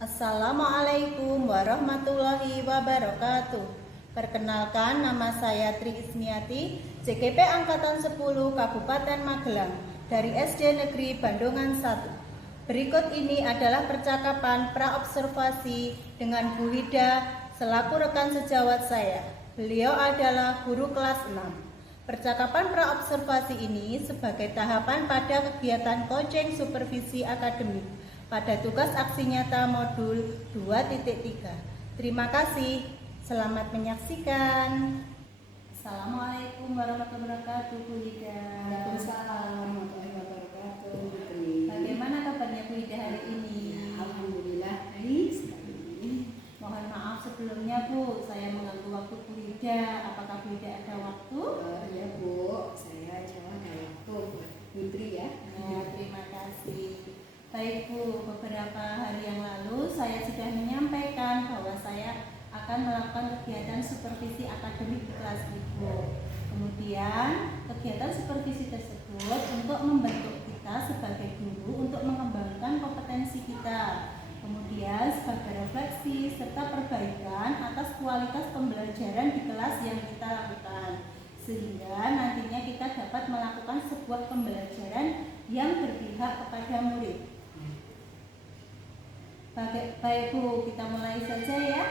Assalamualaikum warahmatullahi wabarakatuh. Perkenalkan, nama saya Tri Ismiati, JKP Angkatan 10 Kabupaten Magelang dari SD Negeri Bandungan 1. Berikut ini adalah percakapan praobservasi dengan Bu Wida selaku rekan sejawat saya. Beliau adalah guru kelas 6. Percakapan praobservasi ini sebagai tahapan pada kegiatan coaching supervisi akademik pada tugas aksi nyata modul 2.3. Terima kasih, selamat menyaksikan. Assalamualaikum warahmatullahi wabarakatuh, Bu Wida. Waalaikumsalam warahmatullahi wabarakatuh. Bagaimana kabarnya Bu Wida hari ini? Alhamdulillah baik sekali. Mohon maaf sebelumnya Bu, saya mengganggu waktu Bu Wida. Apakah Bu Wida ada waktu? Ya Bu, saya jawab ada waktu Putri ya. Terima kasih. Baik Bu, beberapa hari yang lalu saya sudah menyampaikan bahwa saya akan melakukan kegiatan supervisi akademik di kelas Ibu. Kemudian kegiatan supervisi tersebut untuk membentuk kita sebagai guru untuk mengembangkan kompetensi kita. Kemudian sebagai refleksi serta perbaikan atas kualitas pembelajaran di kelas yang kita lakukan, sehingga nantinya kita dapat melakukan sebuah pembelajaran yang berpihak kepada murid. Baik Bu, kita mulai saja ya.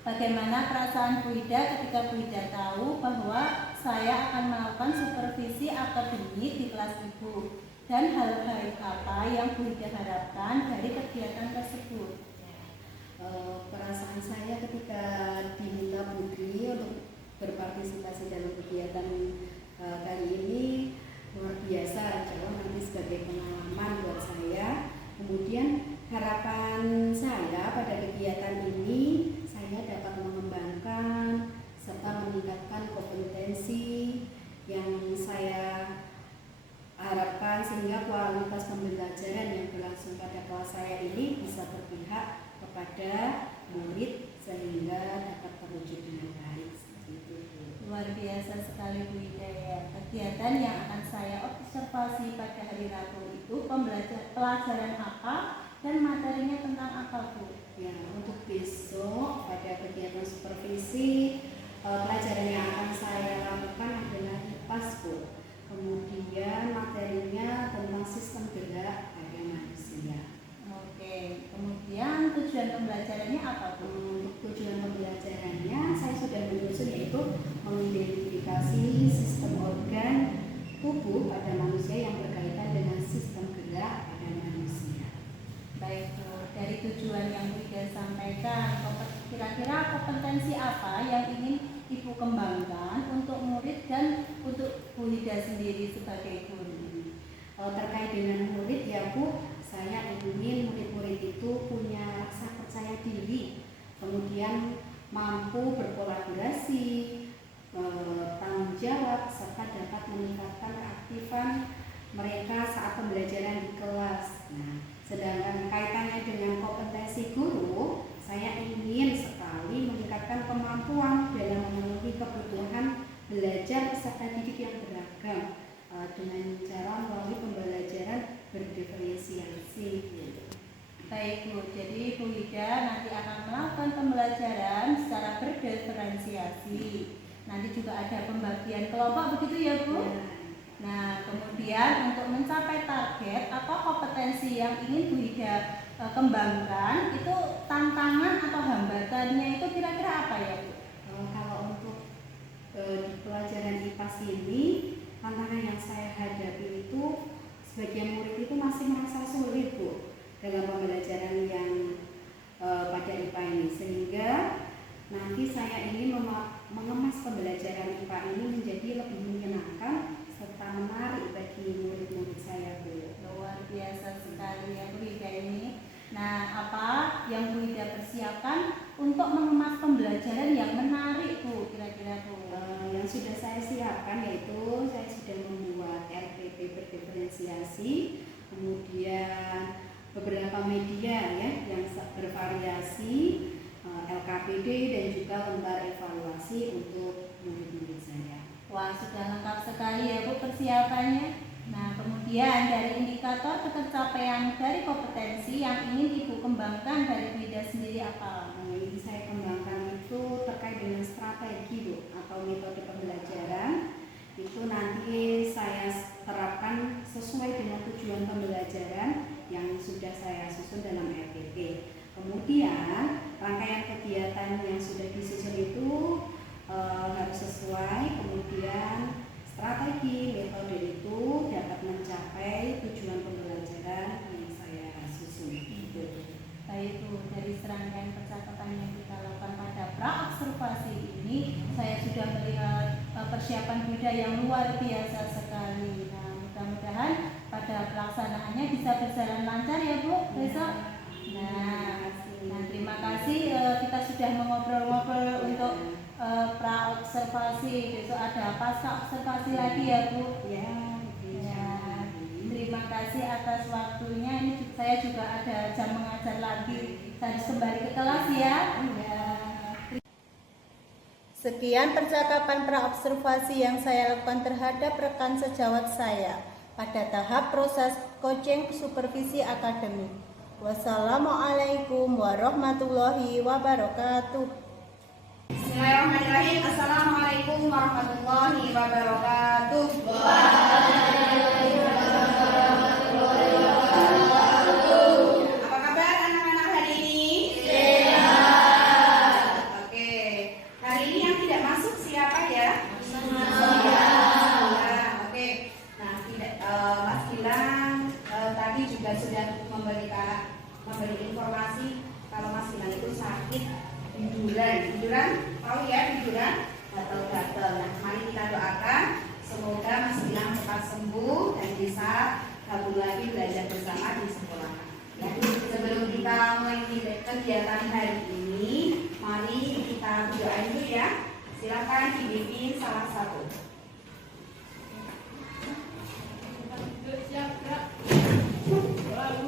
Bagaimana perasaan Bu Wida ketika Bu Wida tahu bahwa saya akan melakukan supervisi akademik di kelas Ibu, dan hal baik apa yang Bu Wida harapkan dari kegiatan tersebut? Perasaan saya ketika diminta Putri untuk berpartisipasi dalam kegiatan kali ini luar biasa, nanti sebagai pengalaman buat saya. Kemudian harapan saya pada kegiatan ini, saya dapat mengembangkan serta meningkatkan kompetensi yang saya harapkan, sehingga kualitas pembelajaran yang berlangsung pada kelas saya ini bisa berpihak kepada murid sehingga dapat terwujud dengan baik. Luar biasa sekali Bu Wida ya. Kegiatan yang akan saya observasi pada hari Rabu itu pelajaran apa dan materinya tentang apa Bu? Ya, untuk besok pada kegiatan supervisi pelajaran yang akan saya lakukan adalah IPAS Bu. Kemudian materinya tentang sistem gerak pada manusia. Oke, kemudian tujuan pembelajarannya apa Bu? Untuk tujuan pembelajarannya saya sudah menyusun, yaitu mengidentifikasi sistem organ tubuh pada manusia yang berkaitan dengan sistem gerak pada manusia. Baik Bu, dari tujuan yang Bu Wida sampaikan, kira-kira kompetensi apa yang ingin Ibu kembangkan untuk murid dan untuk Bu Wida sendiri sebagai guru? Terkait dengan murid ya Bu, saya ingin murid-murid itu punya rasa percaya diri, kemudian mampu berkolaborasi, tanggung jawab, serta dapat meningkatkan keaktifan mereka saat pembelajaran di kelas. Nah, sedangkan kaitannya dengan kompetensi guru, saya ingin sekali meningkatkan kemampuan dalam memenuhi kebutuhan belajar peserta didik yang beragam dengan cara melalui pembelajaran berdiferensiasi. Baik Bu, jadi Bu Wida nanti akan melakukan pembelajaran secara berdiferensiasi. Nanti juga ada pembagian kelompok, begitu ya Bu? Ya. Nah, kemudian untuk mencapai target atau kompetensi yang ingin Bu Wida kembangkan, itu tantangan atau hambatannya itu kira-kira apa ya Bu? Kalau untuk di pelajaran IPAS ini, tantangan yang saya hadapi itu sebagian murid itu masih merasa sulit Bu dalam pembelajaran yang pada IPA ini, sehingga nanti saya ingin mengemas pembelajaran IPA ini menjadi lebih menyenangkan serta menarik bagi murid-murid saya Bu. Luar biasa sekali ya Bu Wida ini. Nah, apa yang Bu Wida persiapkan untuk mengemas pembelajaran yang menarik Bu, kira-kira Bu? Yang sudah saya siapkan yaitu saya sudah membuat RPP berdiferensiasi, kemudian beberapa media ya yang bervariasi, LKPD dan juga lembar evaluasi untuk murid-murid saya. Wah, sudah lengkap sekali ya Bu persiapannya. Nah, kemudian Kemudian dari indikator ketercapaian dari kompetensi yang ingin Ibu kembangkan dari Bu Ida sendiri apa? Yang ingin saya kembangkan itu terkait dengan strategi Bu, atau metode pembelajaran. Itu nanti saya terapkan sesuai dengan tujuan pembelajaran yang sudah saya susun dalam RPP. Kemudian rangkaian kegiatan yang sudah disusun itu harus sesuai, kemudian strategi metode itu dapat mencapai tujuan pembelajaran yang saya susun. Baik Bu, dari serangkaian percakapan yang kita lakukan pada pra-observasi ini, saya sudah melihat persiapan Bu Ida yang luar biasa sekali. Nah, mudah-mudahan pada pelaksanaannya bisa berjalan lancar ya Bu besok. Nah, terima kasih, kita sudah mengobrol-ngobrol untuk pra-observasi. Besok ada pasca observasi lagi ya Bu. Ya. Terima kasih atas waktunya. Ini saya juga ada jam mengajar lagi. Saya harus kembali ke kelas ya. Sekian percakapan pra-observasi yang saya lakukan terhadap rekan sejawat saya pada tahap proses coaching supervisi akademik. Wassalamualaikum warahmatullahi wabarakatuh. Bismillahirrahmanirrahim. Assalamualaikum warahmatullahi wabarakatuh. Apa kabar anak-anak hari ini? Sehat. Oke. Hari ini yang tidak masuk siapa ya? Oke. Nah, Mas Gilang tadi juga sudah memberi informasi kalau Mas Gilang itu sakit biduran, tahu ya biduran, gatal-gatal. Nah, mari kita doakan semoga Mas Gilang cepat sembuh dan bisa gabung lagi belajar bersama di sekolah. Ya, sebelum kita mulai kegiatan hari ini, mari kita berdoa dulu ya. Silakan dipimpin salah satu. Siap, gerak.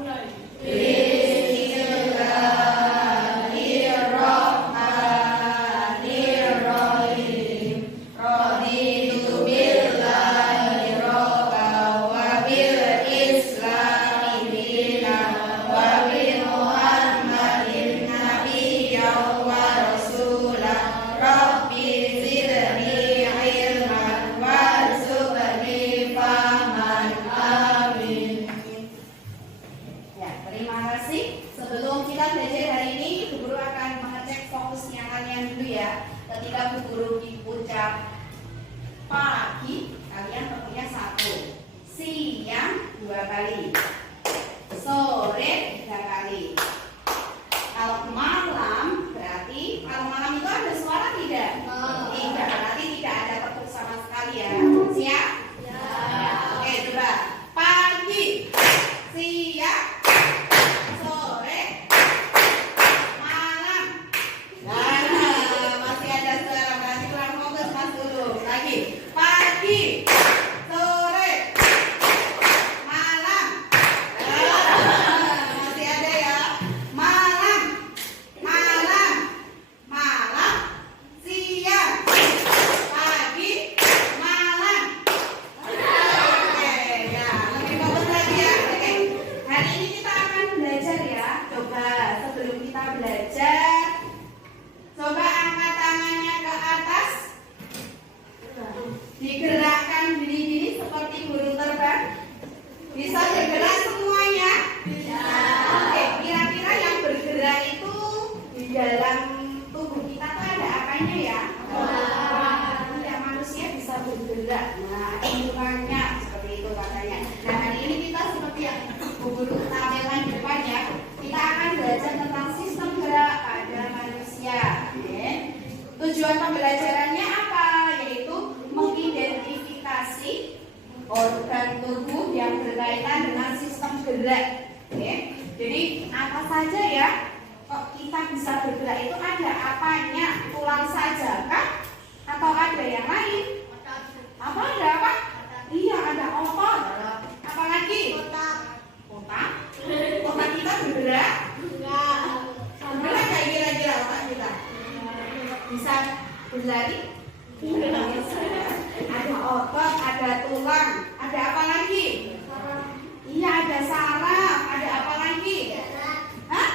Mulai. Sebelum kita belajar hari ini, Bu Guru akan mengecek fokusnya kalian dulu ya. Ketika Bu Guru diucap pagi, kalian tentunya 1, siang 2 kali, sore 3 kali. Kalau malam, berarti kalau malam itu ada suara tidak? Tidak, berarti tidak ada tepuk sama sekali ya. Siap? Oke, coba pagi, siang, digerakkan gini-gini seperti burung terbang. Bisa bergerak semuanya? Bisa. Oke, kira-kira yang bergerak itu di dalam tubuh kita tuh ada apanya ya? Tidak, manusia bisa bergerak. Nah, ilmunya seperti itu katanya. Nah, hari ini kita seperti yang Bu Guru tampilkan di depan ya. Kita akan belajar tentang sistem gerak pada manusia. Oke. Tujuan pembelajarannya apa? Yaitu mengidentifikasi organ tubuh yang berkaitan dengan sistem gerak. Oke. Jadi apa saja ya? Kok kita bisa bergerak itu ada apanya? Tulang saja kah? Atau ada yang lain? Apa ada apa? Iya, ada otot. Apalagi? Otak. Otak kita bergerak? Enggak. Bergerak kayak kira-kira otak kita? Bisa berlari? Ada otot, ada tulang, ada apa lagi? Iya, ada saraf. Ada apa lagi? Hah?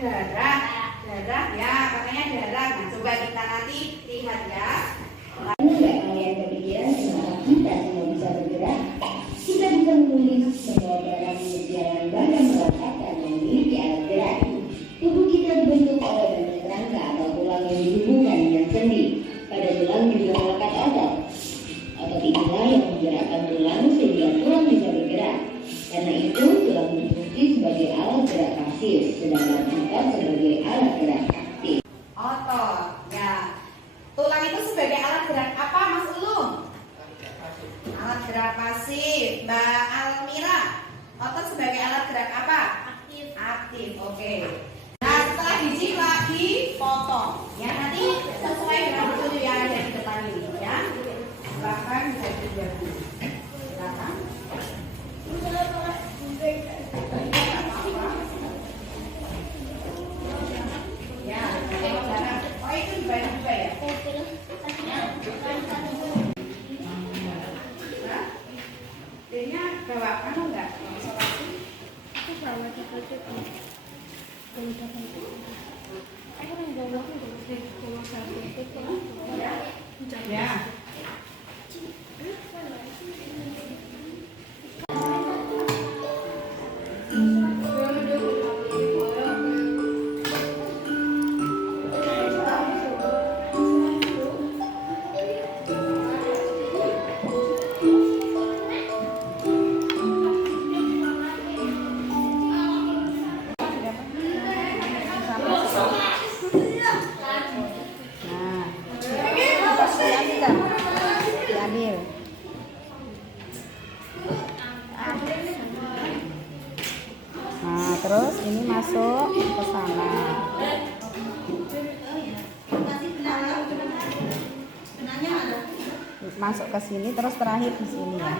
Darah. Darah ya, katanya darah. Nah, coba kita nanti lihat ya. Nggak kalian kepikiran kenapa kita semua bisa bergerak? Kita bisa menulis semua barang berjalan barang merapat dan memiliki alat gerak. Tubuh kita dibentuk oleh banyak rangka atau tulang yang dihubungkan dengan sendi. Pada tulang juga melekat otot. Otot itulah yang menggerakkan tulang sehingga tulang bisa bergerak. Karena itu tulang berfungsi sebagai alat gerak pasif, sedangkan otot sebagai alat gerak aktif. Otot. Ya. Tulang itu sebagai alat gerak apa, Mas Ulum? Alat gerak pasif. Mbak Almira, otot sebagai alat gerak apa? Aktif. Aktif. Oke. Nah, setelah biji lagi potong. Ya, nanti sesuai dengan petunjuk yang ada di depan ini ya. Silahkan bisa dilihat dulu. Silakan. Ya, tengok sana. Oh, itu dibayar juga ya? Hah? Dia bawa kamu enggak? Isolasi? Aku bawa di baju aku yang bawa Ya. Diambil. Nah, terus ini masuk ke sana. Masuk ke sini terus terakhir di sini ya.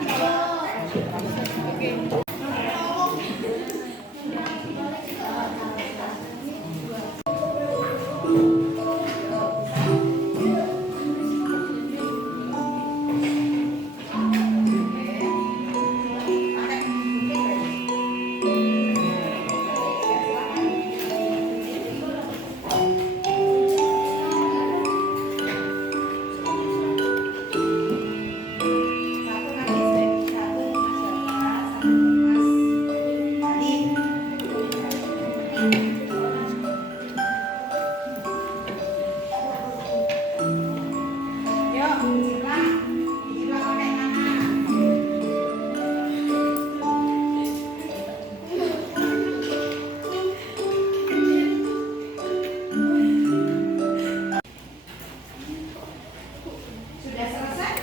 Sudah selesai?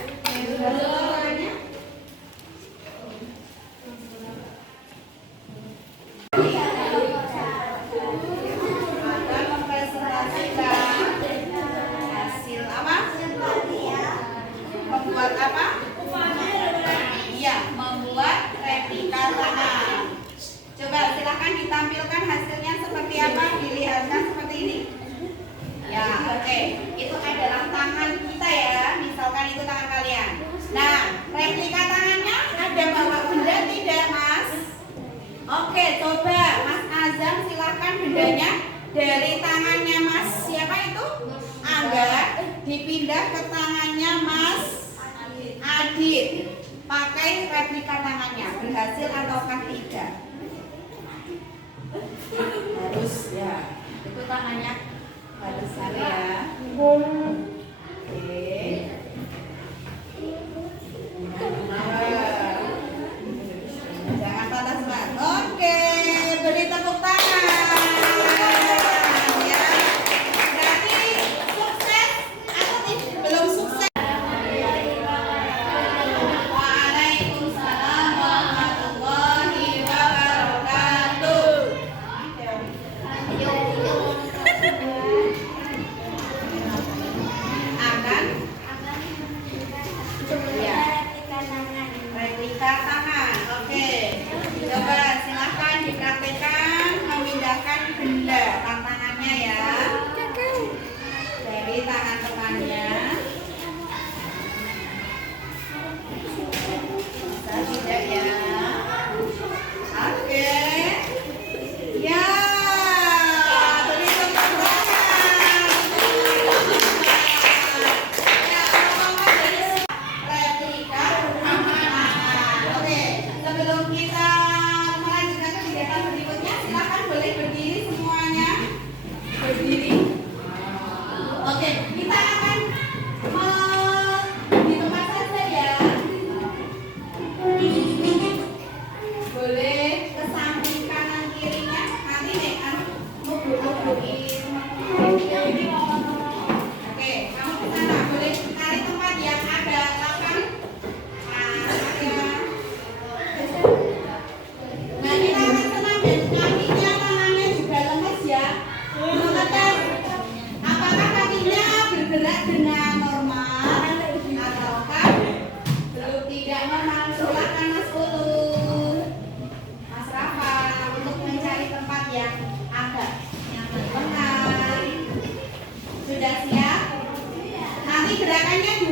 Sudah selesai? Akan mempresentasikan hasil apa? Membuat apa? Iya, membuat replika tangan. Coba silakan ditampilkan hasilnya seperti apa, dilihatkan seperti ini. Ya, oke. Itu adalah tangan kita ya. Misalkan itu tangan kalian. Nah, replika tangannya ada bawa benda tidak, Mas? Oke, coba Mas Azam silakan bendanya dari tangannya Mas. Siapa itu? Angga. Dipindah ke tangannya Mas Adit. Pakai replika tangannya. Berhasil ataukah tidak? Harus ya. Itu tangannya harus ada ya. Oke. Jangan patah semangat. Oke, beri tepuk tangan. Ya. Berarti sukses atau belum sukses? Waalaikumsalam warahmatullahi wabarakatuh.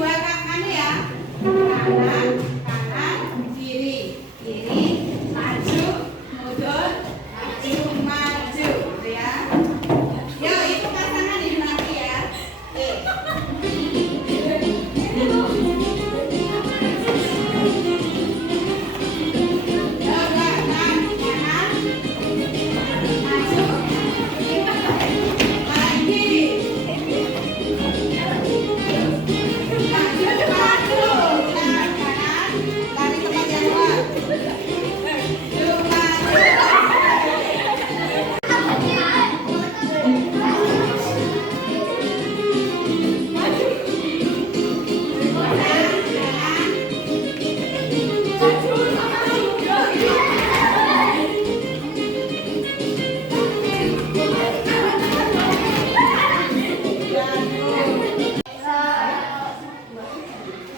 dua kanan ya. Kanan, kanan, kiri, kiri, maju, mundur, maju, maju, gitu ya. Yuk, itu pasangan ini nanti ya.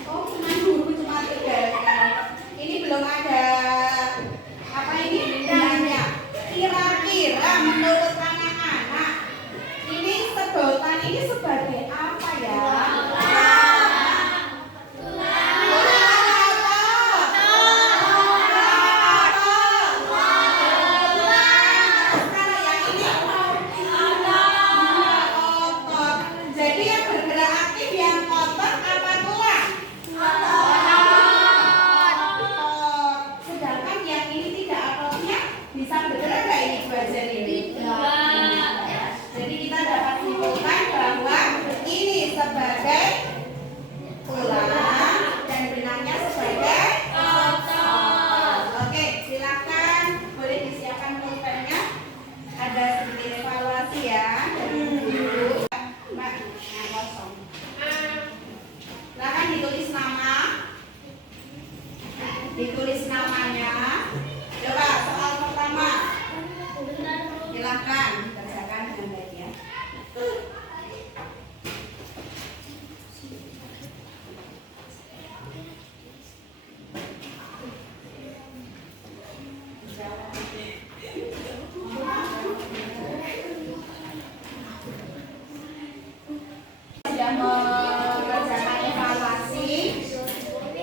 Oh, cuma dulu, cuma 3. Ini belum ada apa ini bilangnya. Kira-kira menurut anak-anak ini sedotan ini sebagai apa ya? Jadi yang bergerak aktif yang otot apa tulang? Otot. Sedangkan yang ini tidak ototnya bisa bergerak nggak ini 2 jari ini? Jadi kita dapat simpulkan bahwa ini sebagai tulang dan benangnya sebagai otot. Oke, silakan boleh disiapkan pulpennya. Ada sedikit evaluasi ya dari guru. Mbak, yang kosong. Silakan ditulis nama. Ditulis namanya. Coba soal pertama. Silakan kerjakan dengan baik ya. Sudah mengerjakan evaluasi.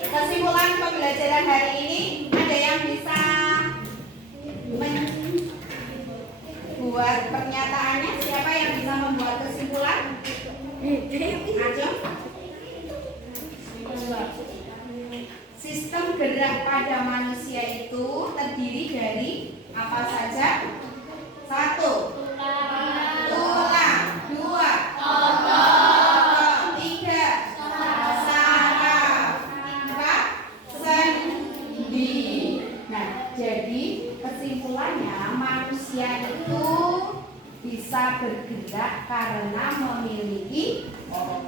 Kesimpulan pembelajaran hari ini, ada yang bisa membuat pernyataannya? Siapa yang bisa membuat kesimpulan? Ajo. Sistem gerak pada manusia itu terdiri dari apa saja? 1. Tulang. 2. Otot. 3. Saraf. 4. Sendi. Nah, jadi kesimpulannya manusia itu bisa bergerak karena memiliki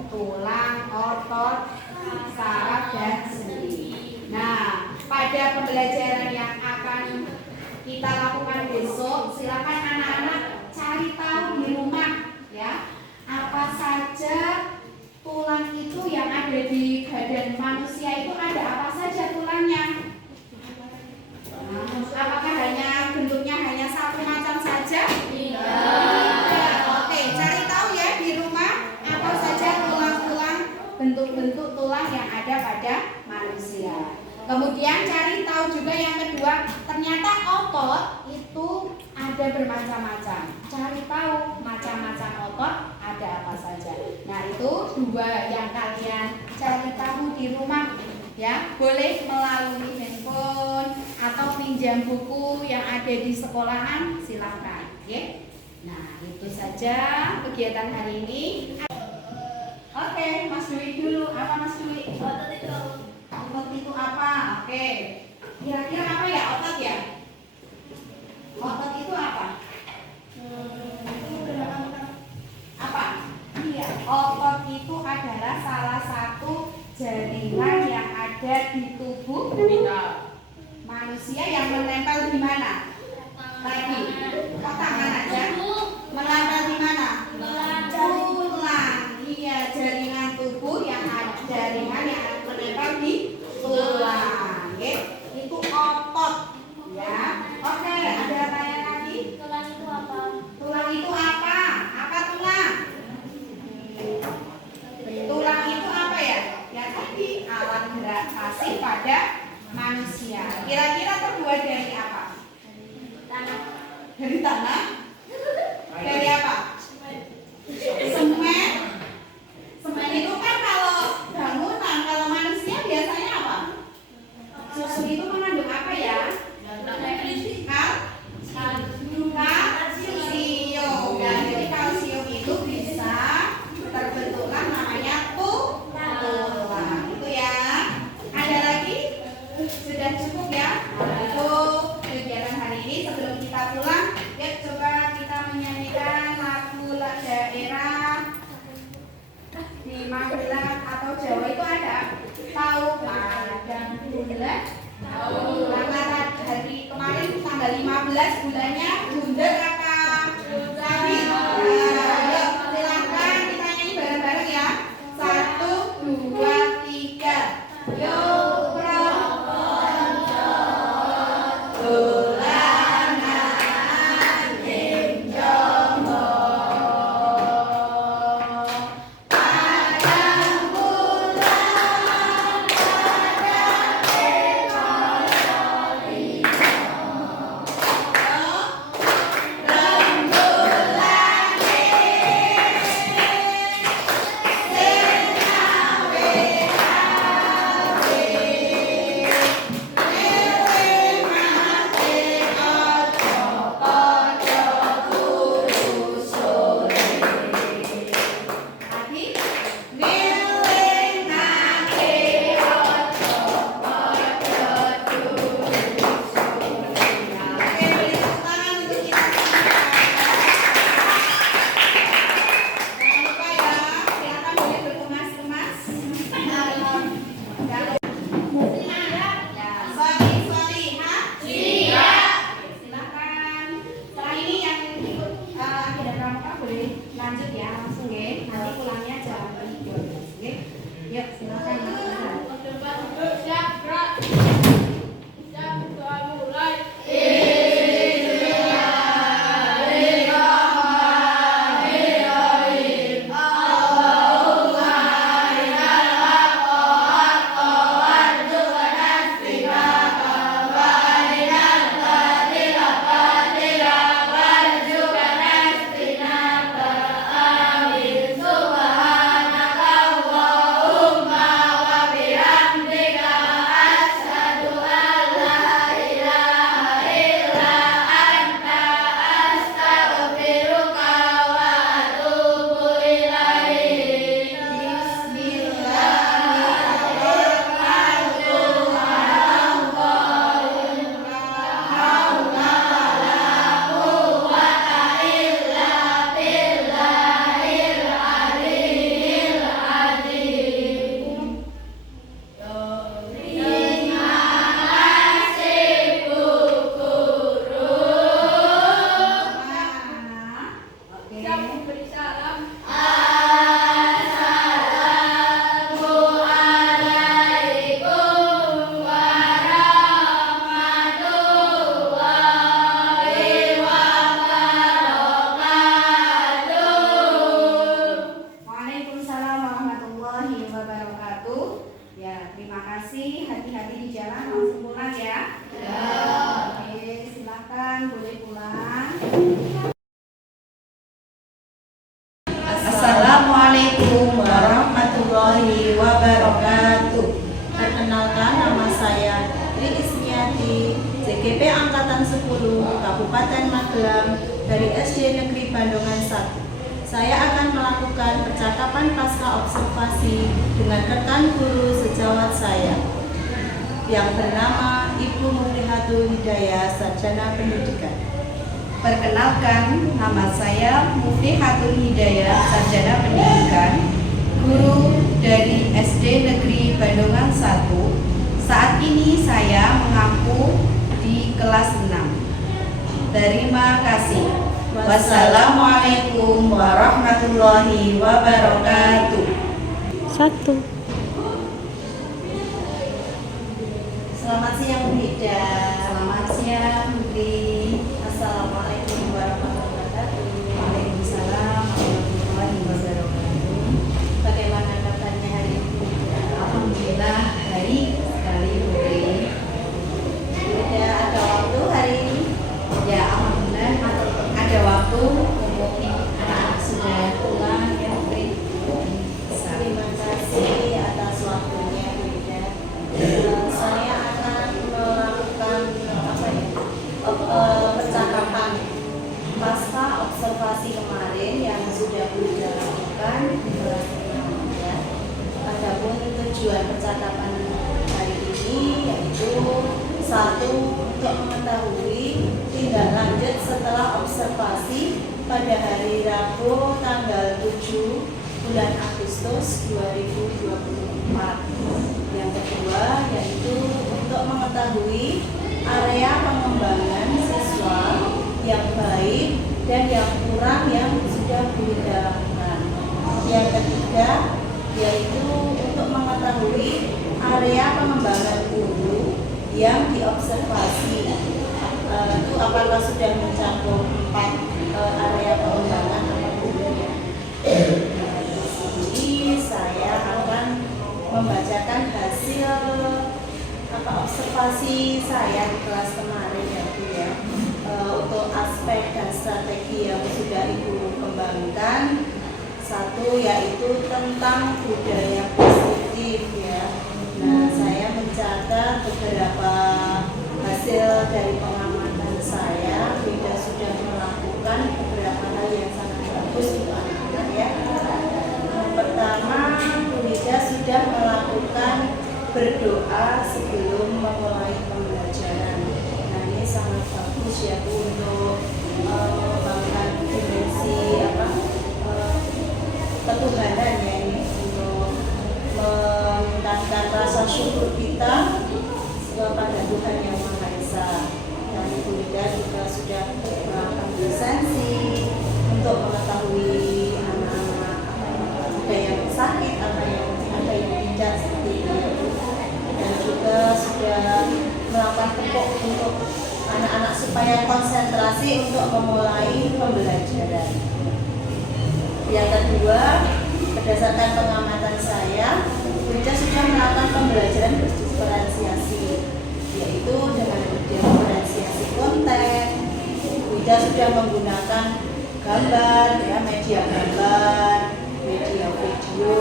tulang, otot, saraf, dan sendi. Nah, pada pembelajaran yang akan kita lakukan besok, silakan anak-anak cari tahu di rumah ya, apa saja tulang itu yang ada di badan manusia itu, ada apa saja tulangnya. Apakah hanya bentuknya hanya satu macam saja? Tidak. Oke, cari tahu ya di rumah apa saja tulang-tulang, bentuk-bentuk tulang yang ada pada manusia. Kemudian cari tahu juga yang kedua, ternyata otot itu ada bermacam-macam. Cari tahu macam-macam otot ada apa saja. Nah, itu 2 yang kalian cari tahu di rumah. Ya, boleh melalui handphone atau pinjam buku yang ada di sekolahan, silakan. Oke. Nah, itu saja kegiatan hari ini. Oke, Mas Dwi dulu. Apa Mas Dwi? Otot itu apa? Oke. Kira-kira apa ya otot ya? Otot itu apa? Apa? Iya, otot itu adalah salah satu jaringan yang ada di tubuh manusia yang menempel di mana? Lagi, kok tangan aja? Menempel di mana? Tulang. Iya, jaringan tubuh yang ada, jaringan yang menempel di tulang. Oke, itu otot. Ya, oke. Ada tanya lagi? Tulang itu apa? Tulang itu apa? Apa tulang? Tulang itu apa ya? Ya Dari tanah? Dari apa? Semen. Semen itu kan kalau bangunan, kalau manusia biasanya apa? Susu itu mengandung apa ya? Kalsium. Nah, jadi kalsium itu bisa terbentuklah namanya tulang. Itu ya. Ada lagi? Sudah cukup ya? Itu kegiatan hari ini. Sebelum kita pulang, yuk coba kita menyanyikan lagu daerah di Magelang atau Jawa itu ada. Tahu Padang Bulan? Karena hari kemarin tanggal 15 bulannya bundar apa? Sapi. Yuk silakan kita nyanyi bareng-bareng ya. 1, 2, 3. Yuk lanjut ya, langsung ya. Nanti pulangnya jam 12. Yuk, silakan Mas. Waalaikumsalam warahmatullahi wabarakatuh. Ya, terima kasih. Hati-hati di jalan, langsung pulang ya. Oke, silakan boleh pulang. Assalamualaikum warahmatullahi wabarakatuh. Perkenalkan, nama saya Tri Ismiati, JKP Angkatan 10, Kabupaten Magelang, dari SD Negeri Bandungan 1. Saya akan melakukan percakapan pasca observasi dengan rekan guru sejawat saya yang bernama Ibu Muflihatul Hidayah, Sarjana Pendidikan. Perkenalkan, nama saya Muflihatul Hidayah, Sarjana Pendidikan, guru dari SD Negeri Bandungan 1. Saat ini saya mengaku di kelas 6. Terima kasih. Wassalamualaikum warahmatullahi wabarakatuh. 1. Selamat siang Bu Hida. Selamat siang, Putri. Assalamualaikum warahmatullahi wabarakatuh. Waalaikumsalam warahmatullahi wabarakatuh. Bagaimana kabarnya hari ini Bu Hida? Alhamdulillah baik sekali, Putri. Bu Hida ada waktu hari ini? Ya, alhamdulillah ada waktu untuk anak sudah pulang ya mungkin Terima kasih atas waktunya Bu Ida. Saya akan melakukan percakapan pasca observasi kemarin yang sudah Bu Ida lakukan di kelas 6 ya. Adapun tujuan percakapan hari ini yaitu satu, untuk mengetahui tindak lanjut setelah observasi pada hari Rabu tanggal 7 bulan Agustus 2024. Yang kedua yaitu untuk mengetahui area pengembangan siswa yang baik dan yang kurang yang sudah dilakukan. Yang ketiga yaitu untuk mengetahui area pengembangan guru yang diobservasi. Itu apakah sudah mencakup 4 area pengembangan atau belum ya? Jadi saya akan membacakan hasil observasi saya di kelas kemarin ya Bu ya. Untuk aspek dan strategi yang sudah Ibu kembangkan, satu yaitu tentang budaya positif ya. Nah, saya mencatat beberapa hasil dari pengamatan saya. Kita sudah melakukan beberapa hal yang sangat bagus untuk anak-anak ya. Yang pertama, Bu Ida sudah melakukan berdoa sebelum memulai pembelajaran. Nah, ini sangat bagus ya Bu untuk mengembangkan dimensi ketuhanan ya ini, untuk meningkatkan rasa syukur kita kepada Tuhan Yang Maha Esa. Dan Ibu Ida juga sudah melakukan lisensi untuk mengetahui anak-anak ada yang sakit, ada yang tidak seperti itu. Dan juga sudah melakukan pupuk untuk anak-anak supaya konsentrasi untuk memulai pembelajaran. Yang kedua, berdasarkan pengamatan saya, Ida sudah melakukan pembelajaran berdiferensiasi, yaitu dengan diferensiasi konten. Ida sudah menggunakan gambar, ya, media gambar, media video,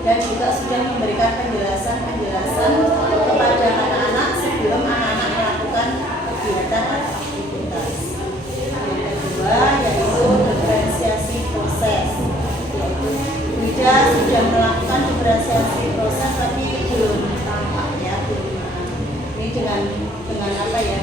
dan juga sudah memberikan penjelasan kepada anak-anak sebelum anak-anak melakukan kegiatan atau aktivitas. Yang kedua yaitu diferensiasi proses, yaitu Ida sudah melakukan diferensiasi proses tapi belum tampak ya, ini dengan apa ya,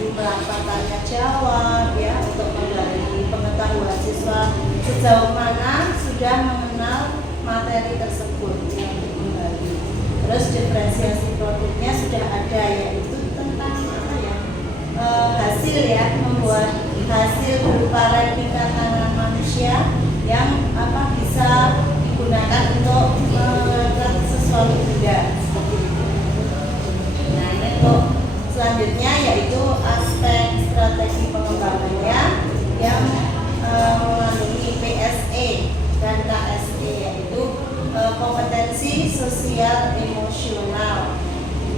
melakukan tanya jawab ya, untuk menggali pengetahuan siswa sejauh mana sudah mengenal materi tersebut ya, untuk menggali. Terus diferensiasi produknya sudah ada, yaitu tentang apa ya, hasil ya, membuat hasil berupa replika tangan manusia yang bisa digunakan untuk melakukan sesuatu benda seperti itu. Nah, ini untuk selanjutnya yaitu aspek strategi pengembangannya yang mengandungi PSE dan KSE, yaitu kompetensi sosial emosional.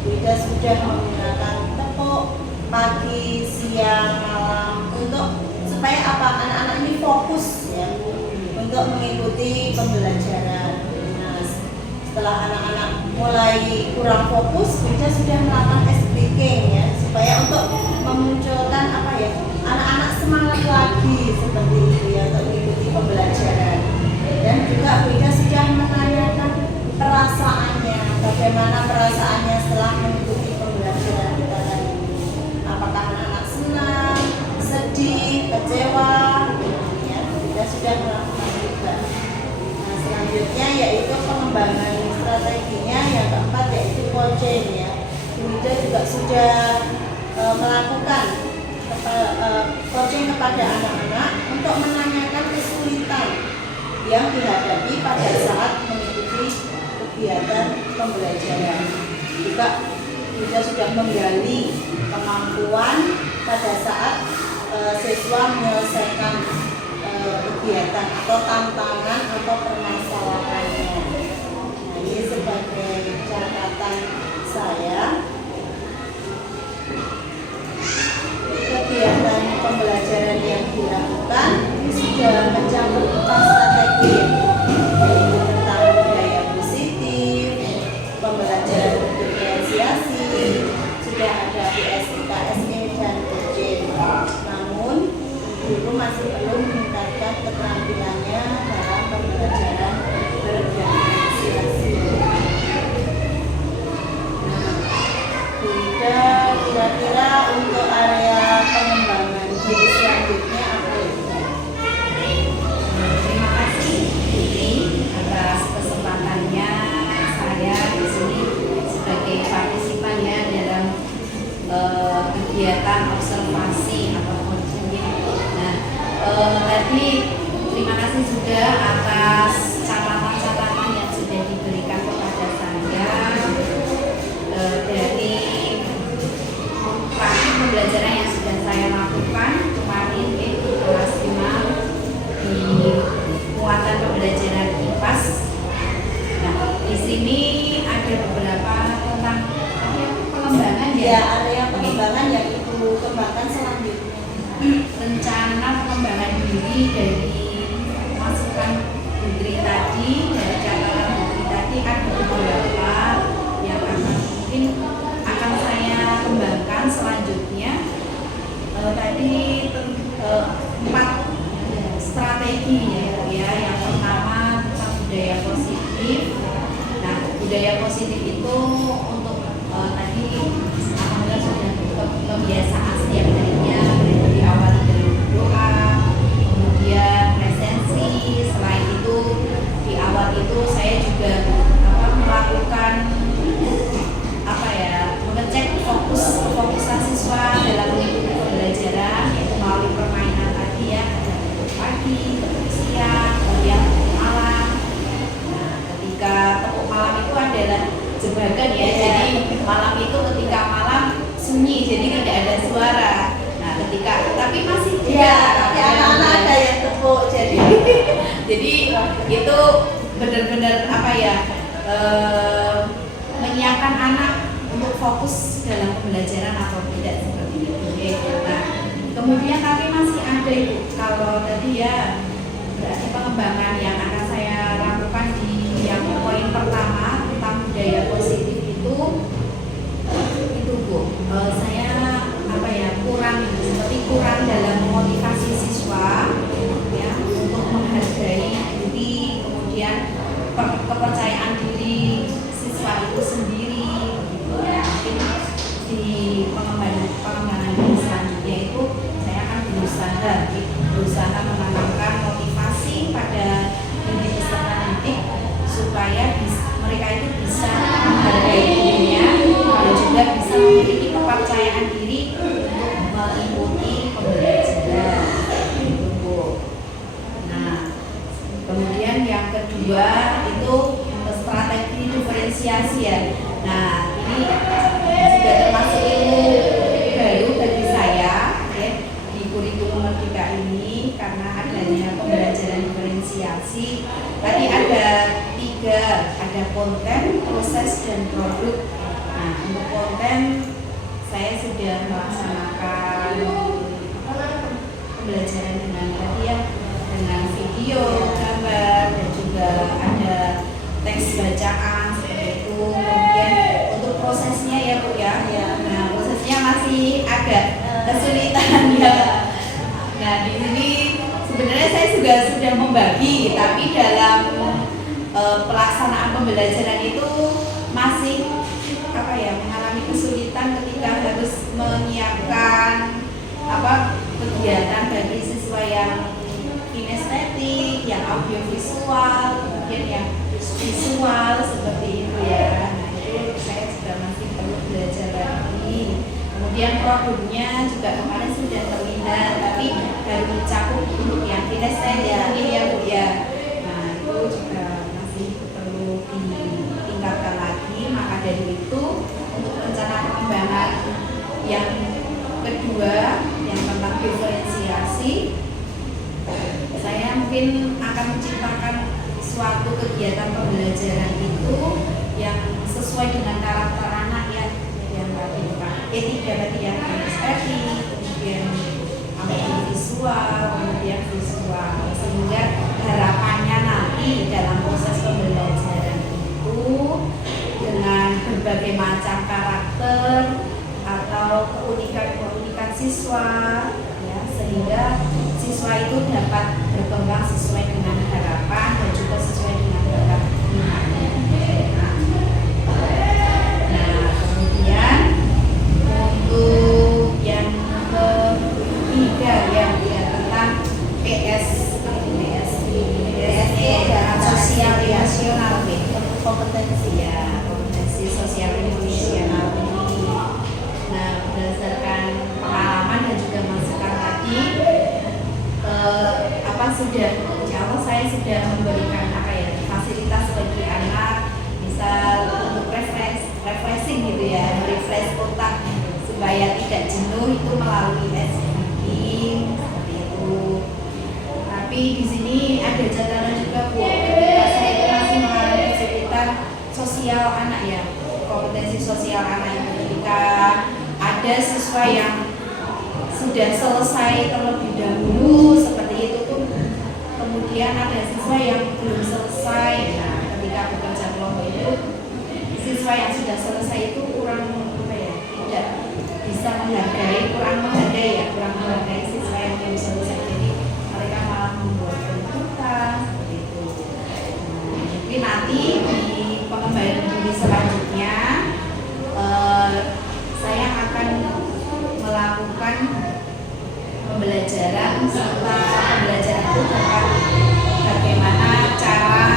Ida sudah menggunakan tepuk pagi, siang, malam untuk supaya anak-anak ini fokus ya untuk mengikuti pembelajaran. Nah, setelah anak-anak mulai kurang fokus, Ida sudah melakukan speaking ya, supaya untuk memunculkan anak-anak semangat lagi seperti itu ya, untuk mengikuti pembelajaran. Dan juga Ida sudah menanyakan perasaannya, bagaimana perasaannya setelah mengikuti pembelajaran kita tadi. Apakah anak-anak senang, sedih, kecewa, ya, Ida sudah melakukan juga. Nah, selanjutnya yaitu pengembangan strateginya yang keempat yaitu coaching ya. Ida juga sudah melakukan coaching kepada anak-anak untuk menanyakan kesulitan yang dihadapi pada saat mengikuti kegiatan pembelajaran. Juga Ida sudah menggali kemampuan pada saat siswa menyelesaikan kegiatan atau tantangan atau permasalahannya. Nah, ini sebagai catatan saya. Kegiatan pembelajaran yang dilakukan guru masih belum meningkatkan keterampilannya dalam pembelajaran berorganisasi. Bu Ida, kira-kira untuk area pengembangan diri selanjutnya apa itu? Terima kasih Putri atas kesempatannya saya di sini sebagai partisipan ya dalam kegiatan observasi atau coaching. Nah, tadi terima kasih juga atas catatan-catatan yang sudah diberikan kepada saya dari praktik pembelajaran yang sudah saya lakukan kemarin di kelas 5 di muatan pembelajaran IPAS. Nah, di sini ada beberapa tentang pengembangan Ya, area pengembangan yang Ibu kembangkan selanjutnya. rencana pengembangan diri dari masukan Putri tadi, dari catatan Putri tadi ada beberapa yang mungkin akan saya kembangkan selanjutnya. Tadi 4 strategi ya. Yang pertama tentang budaya positif. Nah, budaya positif itu untuk tadi alhamdulillah sudah kebiasaan setiap harinya diawali dari doa, kemudian presensi. Selain itu di awal itu saya juga melakukan mengecek fokusan siswa dalam mengikuti pembelajaran, yaitu melalui permainan tadi ya, pagi, siang, kemudian malam. Nah, ketika tepuk malam itu adalah jebakan ya, jadi malam itu ketika malam sunyi, jadi tidak ada suara. Nah, ketika tapi masih Ya, anak-anak ada yang tepuk, jadi jadi itu benar-benar menyiapkan anak untuk fokus dalam pembelajaran atau tidak seperti itu. Nah, kemudian tapi masih ada Ibu, kalau tadi ya berarti pengembangan yang akan saya lakukan di yang poin pertama tentang budaya positif itu Bu, saya kurang dalam motivasi siswa ya untuk menghargai diri, kemudian kepercayaan diri siswa itu sendiri gitu ya. Mungkin di pengembangan diri selanjutnya itu saya akan berusaha menanamkan motivasi pada diri peserta didik supaya mereka itu bisa menghargai dirinya dan juga bisa memiliki kepercayaan diri untuk mengikuti pembelajaran itu Bu. Nah, kemudian yang kedua itu strategi diferensiasi ya. Nah, ini juga termasuk ilmu baru bagi saya ya, di kurikulum Merdeka ini karena adanya pembelajaran diferensiasi. Tadi ada 3, ada konten, proses, dan produk. Nah, untuk konten saya sudah melaksanakan pembelajaran dengan tadi ya, dengan video, gambar, dan juga ada teks bacaan seperti itu. Kemudian untuk prosesnya ya Bu ya, nah prosesnya masih agak kesulitan ya. Nah, di sini sebenarnya saya juga sudah membagi, tapi dalam pelaksanaan pembelajaran itu masih mengalami kesulitan ketika harus menyiapkan kegiatan bagi siswa yang kinestetik, yang audiovisual, kemudian yang visual seperti itu ya. Nah, itu saya juga masih perlu belajar lagi. Kemudian produknya juga kemarin sudah terlihat, tapi baru mencakup untuk yang kinestetik ini ya Bu ya. Nah, itu juga masih perlu ditingkatkan lagi. Maka dari itu untuk rencana pengembangan yang kedua yang tentang diferensiasi, saya mungkin akan menciptakan suatu kegiatan pembelajaran itu yang sesuai dengan karakter anak ya, yang tadi Pak etika tadi ya, estetik, kemudian visual, sehingga harapannya nanti dalam proses pembelajaran itu dengan berbagai macam karakter atau keunikan siswa ya, sehingga siswa itu dapat berkembang sesuai dengan harapan dan juga sesuai dengan bakat minatnya. Nah, kemudian untuk yang ketiga yang tentang sosial emosional, kompetensi kompetensi sosial emosional ini. Nah, berdasarkan pengalaman dan juga masukan tadi, saya sudah memberikan fasilitas bagi anak, misal untuk refreshing gitu ya, refresh otak supaya tidak jenuh itu melalui SBG seperti itu. Tapi di sini ada catatan juga Bu, ketika saya itu masih mengalami kesulitan sosial anak ya, kompetensi sosial anak itu ketika ada siswa yang sudah selesai terlebih dahulu seperti itu pun, kemudian ada siswa yang belum selesai. Nah, ketika bekerja kelompok itu siswa yang sudah selesai itu kurang tidak bisa kurang menghargai siswa yang belum selesai. Jadi mereka malah membuat tuntutan seperti itu. Mungkin nanti di pengembangan diri selanjutnya saya akan melakukan pembelajaran serta pembelajaran itu tentang bagaimana cara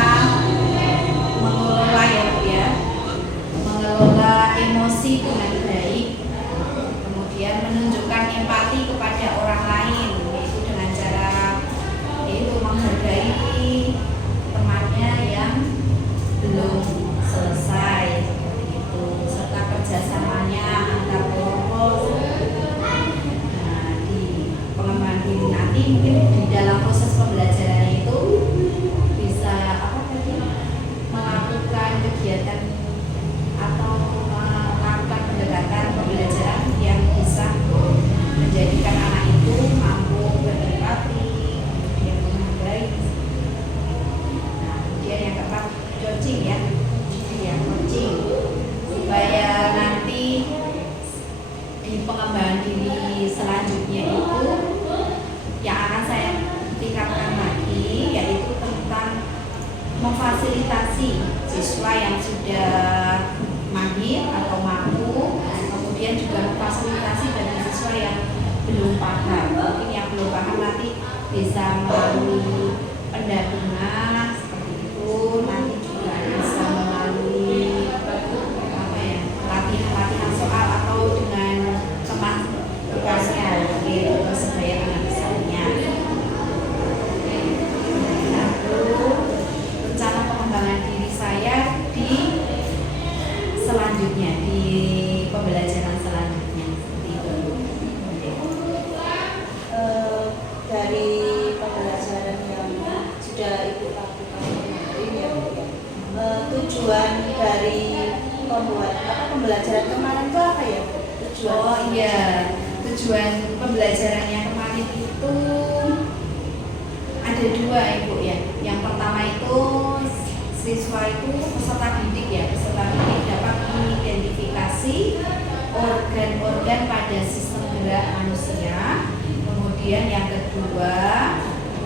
mengelola emosi dengan baik, kemudian menunjukkan empati kepada orang lain, yaitu dengan cara menghargai temannya yang belum selesai seperti itu, serta kerjasamanya antar kelompok. Nah, di pengembangan diri nanti mungkin di dalam proses pembelajaran itu bisa melakukan kegiatan atau melakukan pendekatan pembelajaran yang bisa menjadikan anak itu mampu berempati, kemudian menghargai. Nah, kemudian yang keempat, coaching coaching supaya nanti di pengembangan diri selanjutnya itu yang akan saya tingkatkan lagi, yaitu tentang memfasilitasi siswa yang sudah mahir atau mampu, kemudian juga memfasilitasi bagi siswa yang belum paham. Mungkin yang belum paham nanti bisa melalui pendampingan seperti itu, nanti juga bisa melalui latihan soal atau dengan teman kelasnya gitu, supaya anak misalnya. Lalu rencana pengembangan diri saya di selanjutnya, di pembelajaran selanjutnya seperti itu. Dari pembelajaran yang sudah Ibu lakukan kemarin ya Bu ya, tujuan dari pembelajaran kemarin itu apa ya Bu? Tujuan pembelajaran yang kemarin itu ada dua Ibu ya. Yang pertama itu siswa itu peserta didik dapat mengidentifikasi organ-organ pada sistem gerak manusia. Kemudian yang kedua,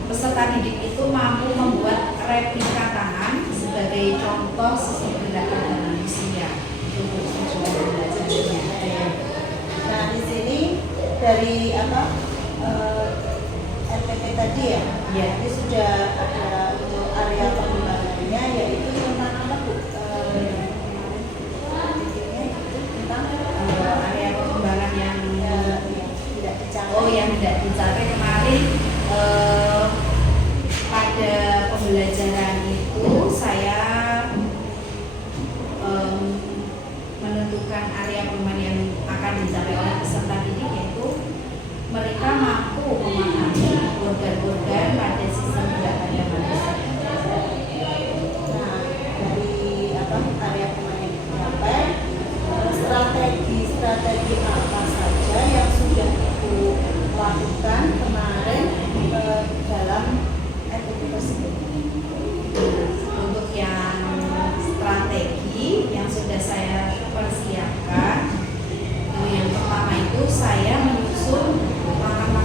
peserta didik itu mampu membuat replika tangan sebagai contoh sistem gerak pada manusia. Itu tujuan belajarnya. Nah, di sini dari RPT tadi ya, ini sudah ada untuk area pengembangannya, yaitu tentang apa Bu? Tentang area pengembangan yang tidak dicapai. yang tidak dicapai kemarin pada pembelajaran itu saya menentukan area pengembangan yang akan dicapai oleh peserta didik, yaitu mereka mampu memahami organ-organ pada sistem gerak pada manusia. Nah, dari area pengembangan yang dicapai, strategi apa saja yang sudah Ibu lakukan kemarin dalam RPT tersebut? Untuk yang strategi yang sudah saya persiapkan, yang pertama itu saya menyusun langkah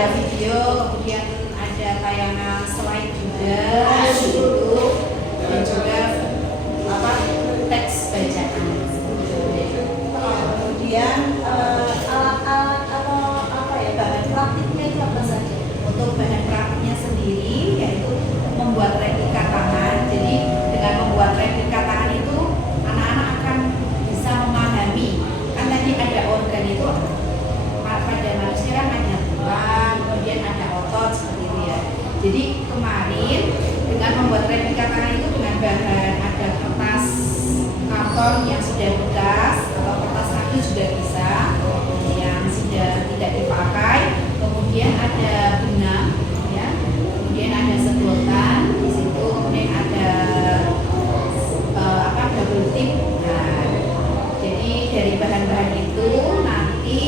ada video, kemudian ada tayangan slide juga gitu, dan juga teks bacaan. Kemudian alat-alat atau bahan praktiknya itu apa saja? Untuk bahan praktiknya sendiri yaitu membuat replika tangan. Jadi dengan membuat replika tangan itu anak-anak akan bisa memahami, kan tadi ada organ itu pada manusia kan ada tulang, kemudian ada otot seperti itu ya. Jadi kemarin dengan membuat replika tangan itu dengan bahan ada kertas karton yang sudah bekas atau kertas kaki juga bisa yang sudah tidak dipakai, kemudian ada benang ya, kemudian ada sedotan di situ, kemudian ada double tip. Nah, jadi dari bahan-bahan itu nanti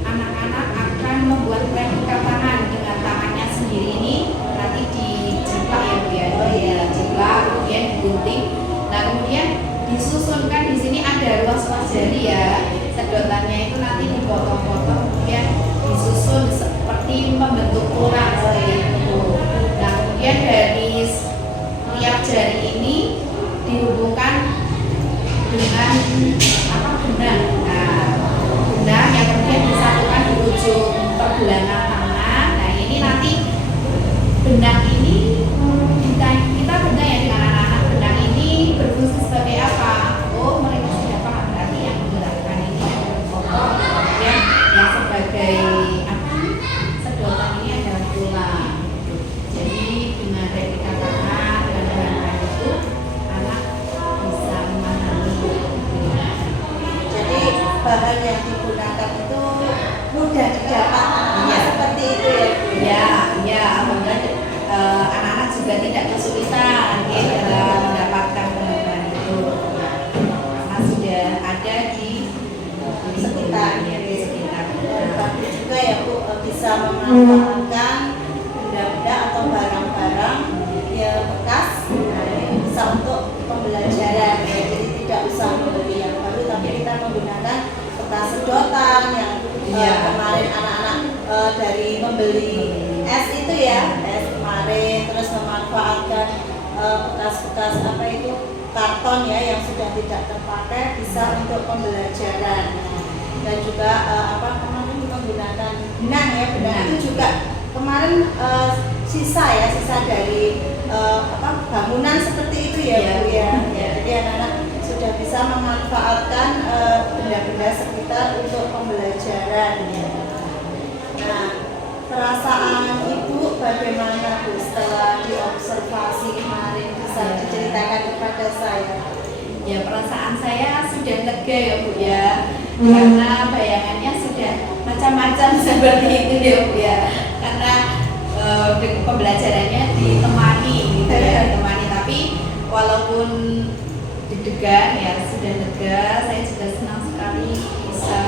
anak-anak akan membuat replika tangan dengan tangannya sendiri ini, nanti dijiplak ya Bu ya, dijiplak kemudian digunting. Nah kemudian disusunkan di sini ada ruas-ruas jari ya, sedotannya itu nanti dipotong-potong kemudian disusun seperti membentuk tulang seperti itu. Nah kemudian dari tiap jari ini dihubungkan dengan benang. Nah benang yang kemudian disatukan di ujung pergelangan tangan. Nah ini nanti benang ini kita benda ya dengan anak-anak, benang ini berfungsi sebagai apa? Oh mereka sudah paham, berarti yang menggerakkan ini potong, kemudian yang sebagai sedotan ini adalah tulang. Jadi dengan replika tangan dan bahan-bahan itu anak bisa memahami. Jadi bahan yang digunakan itu mudah didapat, seperti itu ya Bu? Ya, anak-anak juga tidak kesulitan ya, dalam mendapatkan bahan-bahan itu karena sudah ada di sekitar. Bagus juga ya Bu, bisa memanfaatkan benda-benda atau barang-barang yang bekas. Nah, ini bisa untuk pembelajaran ya. Jadi tidak usah membeli yang baru, tapi kita menggunakan bekas sedotan yang kemarin anak-anak dari membeli es itu ya, es kemarin, terus memanfaatkan bekas-bekas karton ya yang sudah tidak terpakai, bisa untuk pembelajaran. Dan juga kemarin menggunakan benang ya, benang itu juga kemarin sisa dari bangunan seperti itu ya Bu ya. Jadi anak-anak sudah bisa memanfaatkan benda-benda sekitar untuk pembelajaran ya. Nah, perasaan Ibu bagaimana Bu setelah diobservasi kemarin, bisa diceritakan kepada saya? Ya perasaan saya sudah lega ya Bu ya, karena bayangannya sudah macam-macam seperti itu ya Bu ya, karena pembelajarannya ditemani gitu ya, ditemani, tapi walaupun deg-degan ya sudah lega, saya juga senang sekali bisa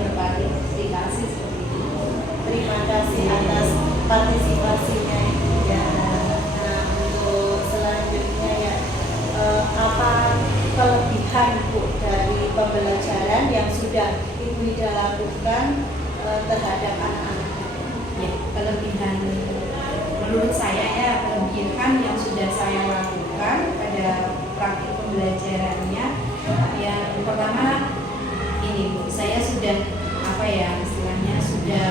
berpartisipasi seperti itu. Terima kasih atas partisipasinya Ibu ya. Nah, untuk selanjutnya ya, apa kelebihan Bu dari pembelajaran yang sudah Ibu Ida lakukan terhadap anak-anak? Ya, kelebihan menurut saya ya, kelebihan yang sudah saya lakukan pada praktik pembelajarannya, yang pertama ini Bu, saya sudah istilahnya sudah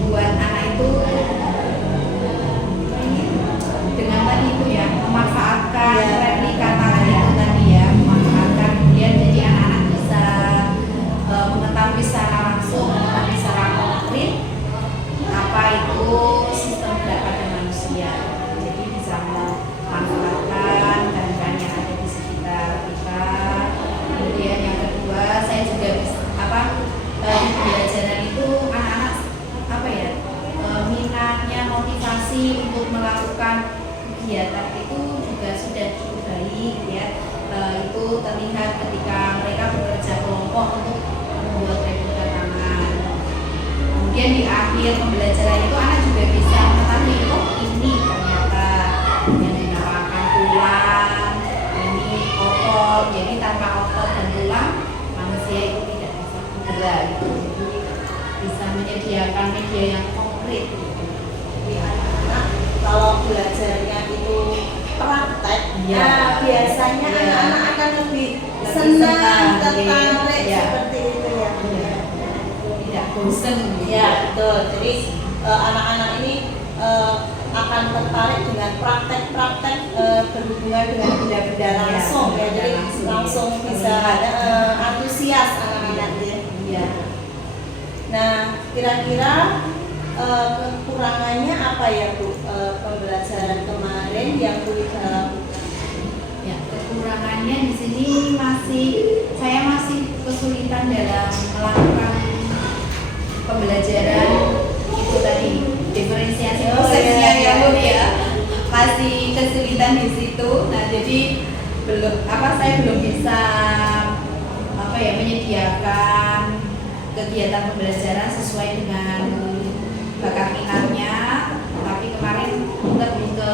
membuat anak itu dengan tadi itu ya, memanfaatkan replika tangan itu tadi ya, memanfaatkan, kemudian jadi anak-anak bisa mengetahui secara langsung, mengetahui secara konkret apa itu sistem berat pada manusia. Jadi bisa memanfaatkan bahan-bahan yang ada di sekitar kita. Kemudian yang kedua, saya juga bisa di pembelajaran itu anak-anak minatnya, motivasi untuk melakukan kegiatan itu juga sudah cukup baik ya. Itu terlihat ketika mereka bekerja kelompok untuk membuat replika tangan. Kemudian di akhir pembelajaran itu anak juga bisa mengetahui, oh ini ternyata yang dinamakan tulang, ini otot. Jadi tanpa otot dan tulang manusia itu tidak bisa bergerak. segera gitu. Jadi bisa menyediakan media yang konkret gitu. Jadi anak-anak kalau belajarnya itu praktek, Iya. biasanya Iya. anak-anak akan lebih Lebih senang, senang, tertarik iya. seperti itu ya. Iya. Tidak bosen gitu. Ya betul. Jadi anak-anak ini akan tertarik dengan praktek-praktek berhubungan dengan benda-benda Iya, langsung ya. benda Jadi langsung. langsung bisa antusias anak-anak ya. Iya. Nah, kira-kira kekurangannya apa ya Bu? Pembelajaran kemarin yang Bu lakukan? Ya, kekurangannya di sini saya masih kesulitan dalam melakukan pembelajaran itu tadi diferensiasi Oh, prosesnya iya, ya Bu iya. ya, masih kesulitan di situ. Nah jadi saya belum bisa menyediakan kegiatan pembelajaran sesuai dengan bakat minatnya. Tapi kemarin lebih ke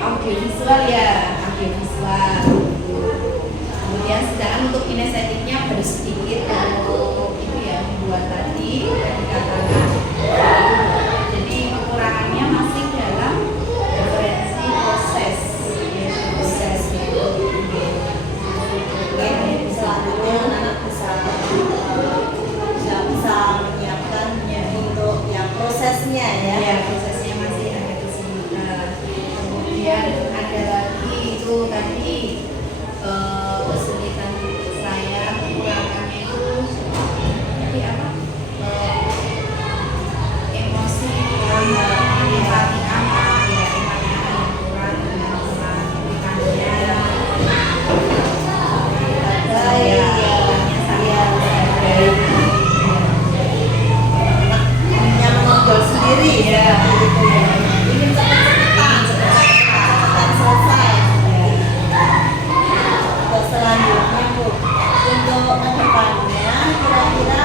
audiovisual audiovisual. Kemudian sedangkan untuk kinestetiknya baru sedikit untuk itu ya buat tadi dikatakan. Jadi kekurangannya masih dalam referensi proses itu. Oke, selanjutnya anak bisa menyiapkan untuk yang prosesnya ya. Ya, prosesnya masih ada kesulitan. Kemudian ada lagi itu tadi kesulitan saya, kekurangannya itu tadi apa? Emosi empati anak ya, empati anak yang kurang dengan teman-temannya. Baik, hanya menonjol sendiri ya. Ingin cepat-cepat selesai. Terus selanjutnya Bu, untuk kedepannya kira-kira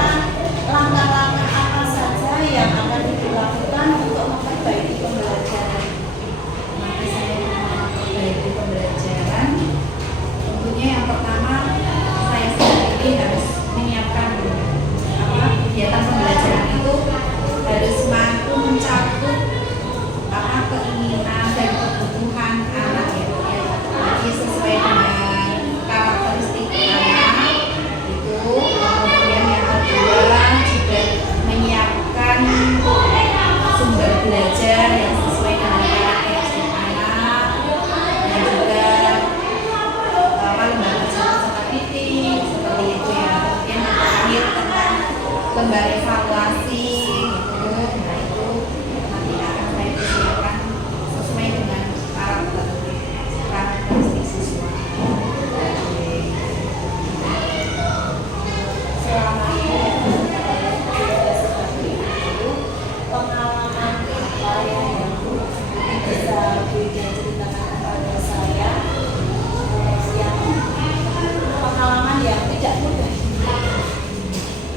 langkah-langkah apa saja yang akan dilakukan untuk memperbaiki pembelajaran? Maka saya memperbaiki pembelajaran. Tentunya yang pertama saya sendiri harus menyiapkan kegiatan pembelajaran itu harus mampu mencakup keinginan dan kebutuhan anak ya. Jadi sesuai dengan karakteristik anak itu. Kemudian yang kedua juga menyiapkan sumber belajar yang sesuai dengan karakteristik anak dan juga lembar kerja titik seperti itu ya. Kemudian yang terakhir tentang lembar evaluasi gitu. Nah itu nanti akan saya persiapkan sesuai dengan karakteristik siswa. Selama ini seperti itu, pengalaman apa yang bisa Bu ceritakan kepada saya, yang pengalaman yang tidak mudah?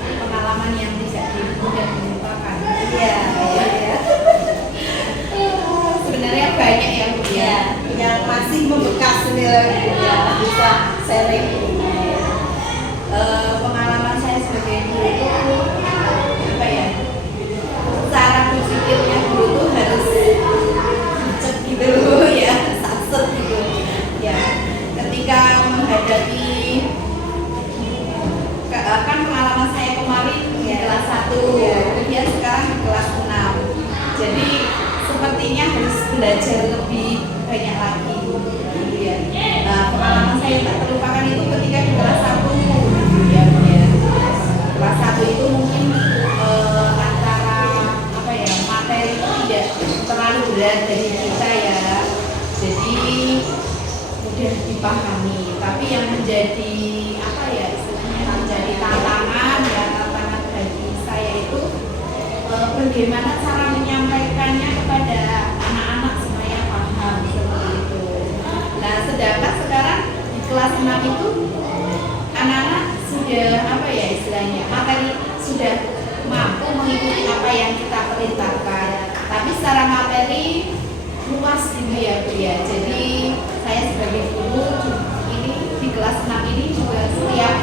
Pengalaman yang tidak mudah dilupakan. Iya, iya. Sebenarnya banyak ya Bu ya. Yang masih membekas nilai ya, bisa sharing. Pengalaman saya sebagai guru itu cara berpikirnya guru itu harus cek gitu ya, satset gitu ya. Ketika menghadapi kan pengalaman saya kemarin di kelas 1 kemudian sekarang di kelas 6, jadi sepertinya harus belajar lebih banyak lagi gitu ya. Pengalaman saya tak terlupakan itu ketika di kelas 1 ya. Kelas 1 itu mungkin antara materi itu tidak terlalu berat dari kita ya, jadi mudah dipahami. Tapi yang menjadi istilahnya menjadi tantangan bagi saya itu bagaimana cara menyampaikannya kepada anak-anak supaya paham seperti itu. Nah sedangkan sekarang di kelas 6 itu anak-anak sudah istilahnya materi sudah mampu mengikuti apa yang kita perintahkan, tapi secara materi luas gitu ya Bu ya. Jadi saya sebagai guru ini di kelas 6 ini juga setiap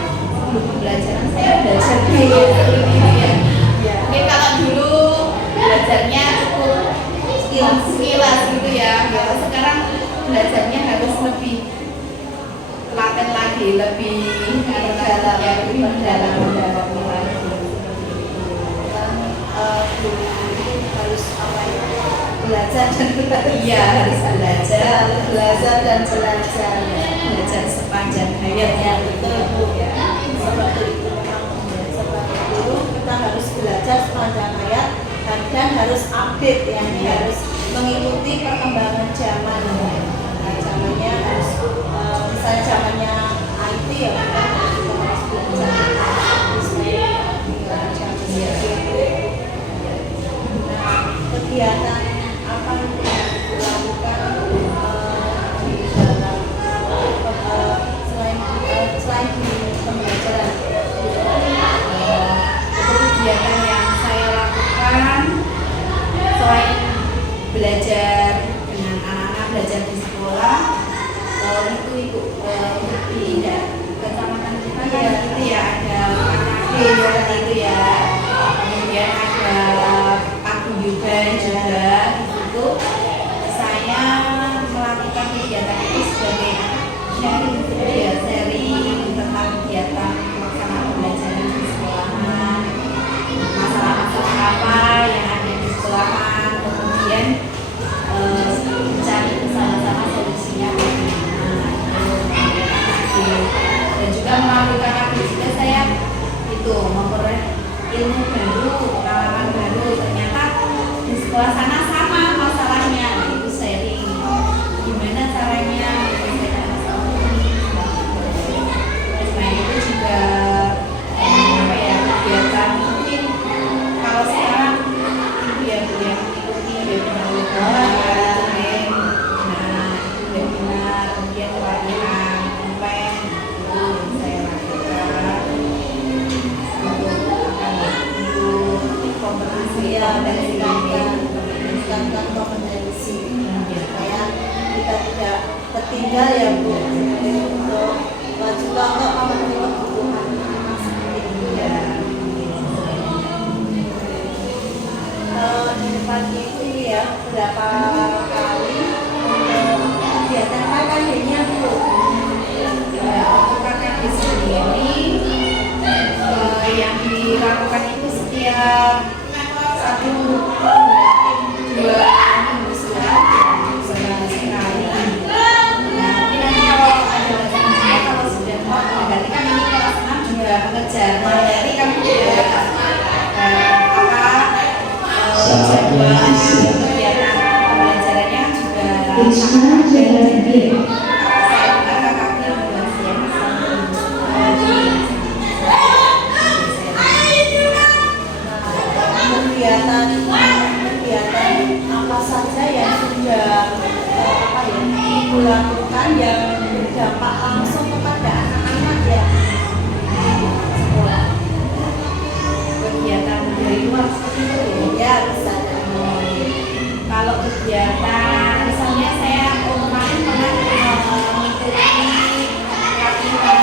pembelajaran saya belajar kayak ini ya. Mungkin kalau dulu belajarnya cukup sekilas gitu ya. Kalau sekarang belajarnya harus lebih telaten lagi, lebih dalam, lebih mendalam lagi. Harus apa ya? Belajar dan belajar. Iya, harus belajar dan belajar. belajar sepanjang hayatnya Itu Bu ya. Seperti itu memang seperti dulu kita harus belajar sepanjang hayat dan harus update ya, ini harus mengikuti perkembangan zaman. Nah, zamannya harus misalnya zamannya IT ya, kita harus belajar. Nah, kegiatan apa yang dilakukan di dalam selain di pembelajaran? Kegiatan yang saya lakukan selain belajar dengan anak-anak, belajar di sekolah, itu ibu di kecamatan kita kan itu ya ada KKP itu ya, kemudian ada paguyuban juga. Di situ saya melakukan kegiatan itu sebagai sharing tentang kegiatan pelaksanaan pembelajaran di sekolahan, masalah-masalah apa yang ada di sekolahan, kemudian mencari bersama-sama solusinya bagaimana. Dan juga melalui KKP juga saya itu memperoleh ilmu baru, pengalaman baru. Ternyata di sekolah sana sama masalahnya. Nah, itu sharing gimana caranya menyelesaikan masalah ini. Selain itu juga apa ya, kegiatan mungkin kalau sekarang itu ya Bu yang mengikuti webinar, webinar, kemudian pelatihan online itu saya lakukan untuk kompetisi Ya, dan meningkatkan kompetensi supaya kita tidak tertinggal ya Bu, untuk juga untuk memenuhi kebutuhan anak seperti itu ya. Di depan itu ya berapa kali untuk kegiatan KKD-nya Bu? untuk KKD sendiri yang dilakukan itu setiap satu dua minggu sekali. Nah, mungkin nanti kalau ada juga kalau sudah berarti kan ini kelas 6 juga mengejar materi kan juga jadwal kegiatan pembelajarannya juga Risma Jalan B. saya buka KKP bulan siang kegiatan apa saja yang sudah apa ya dilakukan yang berdampak langsung kepada anak-anak ya di sekolah. kegiatan dari luar seperti itu Ya bisa. kalau kegiatan misalnya saya kemarin pernah mengikuti latihan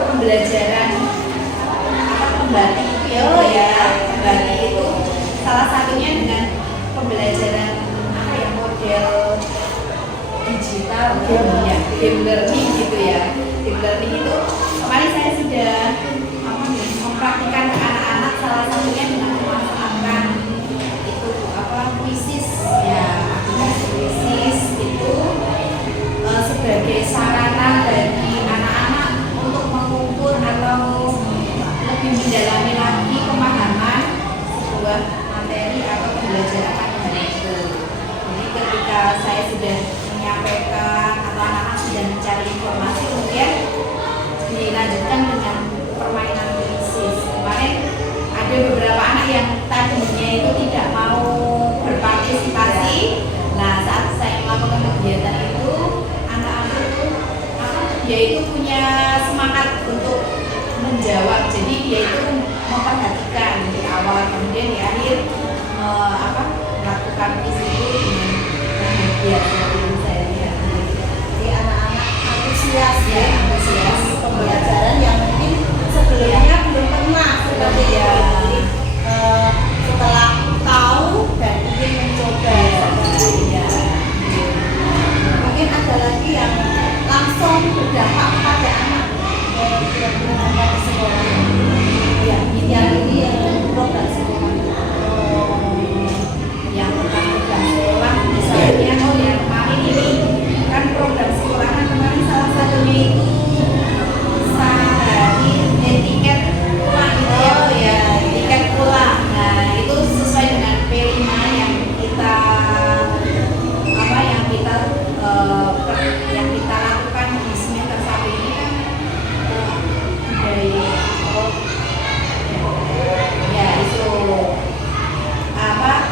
pembelajaran pembatik ya pembatik itu salah satunya dengan pembelajaran apa ya model digital ya game learning gitu ya. Game learning itu kemarin saya sudah mempraktikkan ke anak-anak, salah satunya dengan memanfaatkan itu kuisis ya, aplikasi kuisis itu sebagai sarana bagi anak-anak untuk mengukur atau lebih mendalami lagi pemahaman sebuah materi atau pembelajaran materi itu. Jadi ketika saya sudah menyampaikan atau anak-anak sudah mencari informasi, kemudian dilanjutkan dengan permainan kuisis. Kemarin ada beberapa anak yang tadinya itu tidak mau berpartisipasi. Nah, saat saya melakukan kegiatan itu, anak-anak itu dia itu punya semangat untuk menjawab. Jadi dia itu memperhatikan di awal, kemudian di akhir melakukan kuis itu dengan bahagia seperti itu saya lihat. Jadi anak-anak antusias Ya, antusias pembelajaran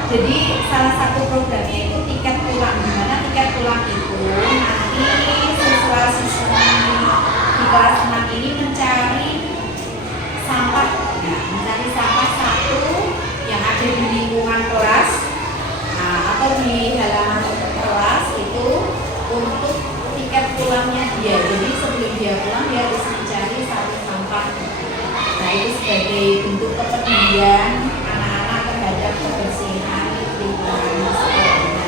Jadi salah satu programnya itu tiket pulang, di mana tiket pulang itu nanti siswa-siswi di kelas 6 ini mencari sampah, nah, mencari sampah satu yang ada di lingkungan kelas, nah, atau di halaman kelas itu untuk tiket pulangnya dia. Jadi sebelum dia pulang dia harus mencari satu sampah. Nah, itu sebagai bentuk kepedulian anak-anak terhadap kebersihan lingkungan sekolahnya.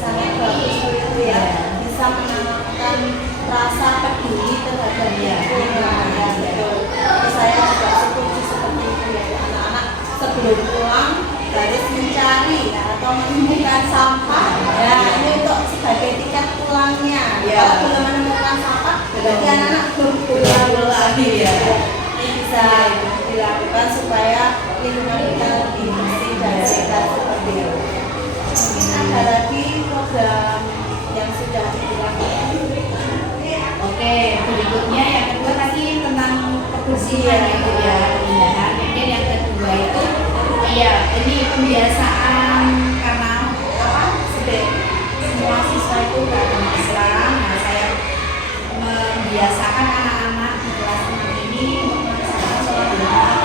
Sangat bagus itu ya, bisa menanamkan rasa peduli terhadap lingkungan. Ya, betul. Saya juga setuju seperti itu ya, anak-anak sebelum pulang harus mencari ya, atau menemukan sampah. Ya, ini untuk sebagai tiket pulangnya. Ya. Kalau belum menemukan sampah, berarti anak-anak belum pulang lagi ya. Ini bisa dilakukan supaya lingkungan kita lebih bersih dan sehat seperti itu. Mungkin ada lagi program yang sudah dilakukan. Oke, berikutnya yang kedua tadi tentang kebersihan itu ya, keindahan. Kemudian yang kedua itu ya ini pembiasaan karena apa? Semua siswa itu beragama Islam. Nah, saya membiasakan anak-anak di kelas 6 ini melaksanakan sholat Jumat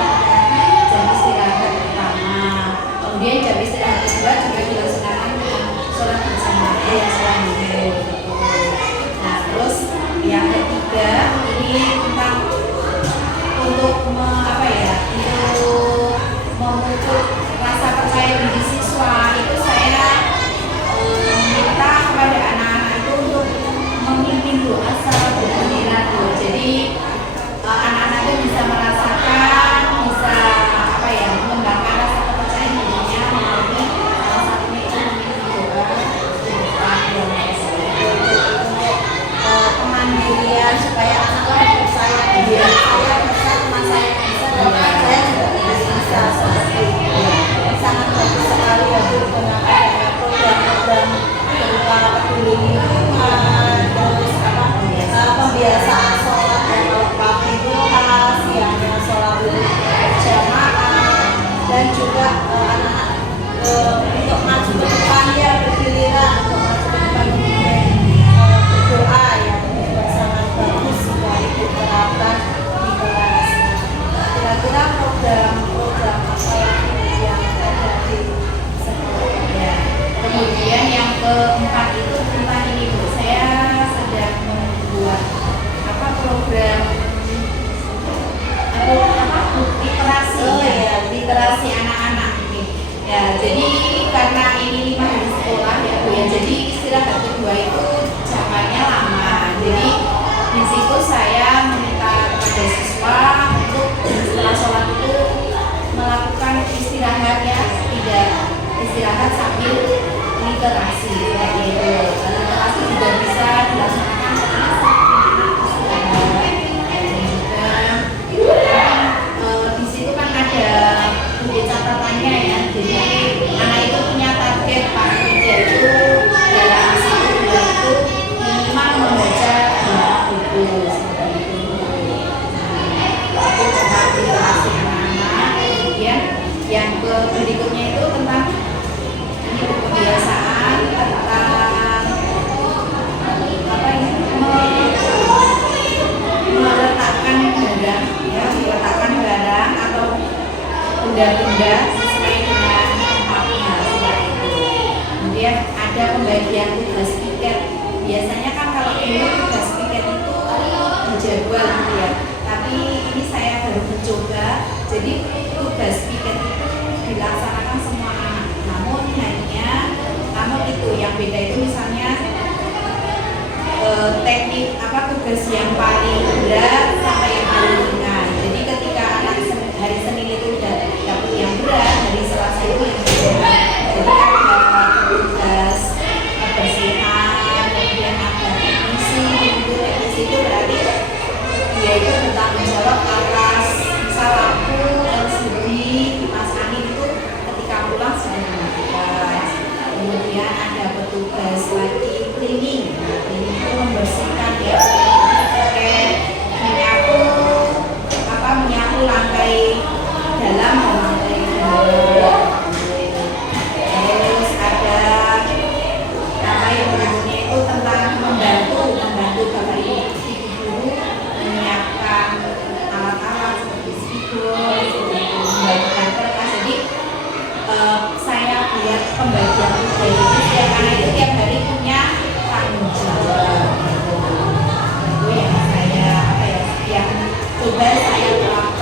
jam istirahat pertama. Kemudian jam istirahat kedua juga dilaksanakan dengan sholat berjamaah sholat zuhur. Nah, terus yang ketiga ini tentang untuk untuk memupuk rasa percaya diri siswa itu saya minta kepada anak-anak itu untuk memimpin doa secara bergiliran. Jadi anak-anak itu bisa merasakan, bisa mengembangkan rasa kepercayaan dirinya melalui salah satunya itu memimpin doa yang Kemandirian supaya anak-anak percaya diri. Saya bisa, teman saya bisa, dan saya juga bisa seperti itu. Sangat bagus sekali ya Bu, dengan adanya program-program berupa peduli lingkungan, terus pembiasaan sholat yang lengkap itu siangnya sholat berjamaah, dan juga anak-anak untuk maju ke depan ya bergiliran, untuk maju ke depan berdoa ya, juga sangat bagus jika itu diterapkan di kelas. Kira-kira program-program apa lagi yang ada di sekolah? ya. Kemudian yang keempat itu tentang ini Bu, saya sedang membuat program literasi literasi anak-anak ini. Ya, jadi karena ini 5 hari sekolah ya Bu ya, jadi istirahat kedua itu jamannya lama. Jadi di situ saya meminta kepada siswa untuk setelah sholat itu melakukan istirahat ya, tidak istirahat sambil literasi seperti itu. Literasi juga bisa dilaksanakan di situ kan ada buku catatannya ya, jadi anak itu punya target paling tidak itu dalam satu bulan itu minimal membaca 2 buku seperti itu. Nah, itu tentang literasi anak-anak. Kemudian yang berikutnya itu tentang ini kebiasaan tentang meletakkan barang atau benda-benda sesuai dengan tempatnya seperti itu. Kemudian ada pembagian tugas piket. Biasanya kan kalau dulu tugas piket itu dijadwal gitu ya. Tapi ini saya baru mencoba. Jadi tugas piket itu dilaksanakan semua anak. Namun itu yang beda itu misalnya teknik tugas yang paling berat sampai yang paling ringan. Jadi ketika anak hari Senin itu udah dapet yang berat, hari Selasa itu yang ringan. Jadi ada tugas kebersihan, kemudian ada teknisi itu berarti dia itu bertanggung jawab atas misal aku LCD Mas Ani itu ketika pulang sudah melakukan. Kemudian ada petugas lagi cleaning. Nah, ini itu membersihkan ya pakai minyak pembagian tugas itu setiap anak itu tiap hari punya tanggung jawab. Itu yang saya yang coba saya lakukan.